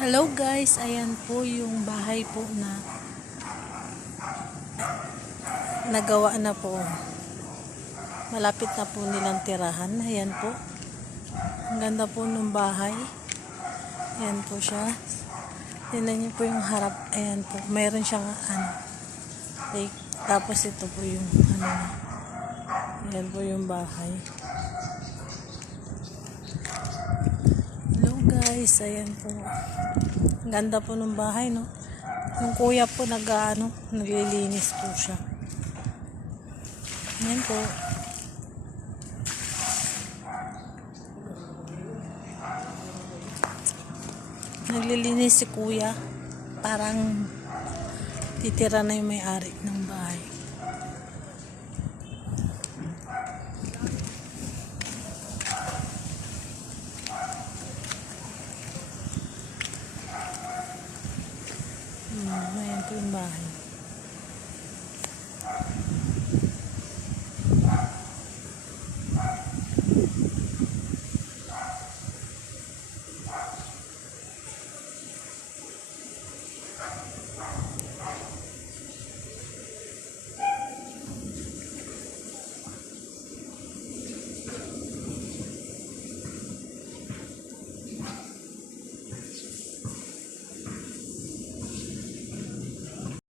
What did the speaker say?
Hello guys, ayan po yung bahay po na nagawa na po. Malapit na po nilang tirahan. Ayan po. Ang ganda po ng bahay. Ayan po siya. Tingnan niyo po yung harap. Ayan po. Mayroon siyang like, tapos ito po yung ayan po yung bahay. Hello guys, ayan po. Ang ganda po ng bahay, no? Yung kuya po naglilinis po siya. Ayan po. Naglilinis si kuya. Parang titira na yung may-ari ng bahay. Ayan po yung bahay.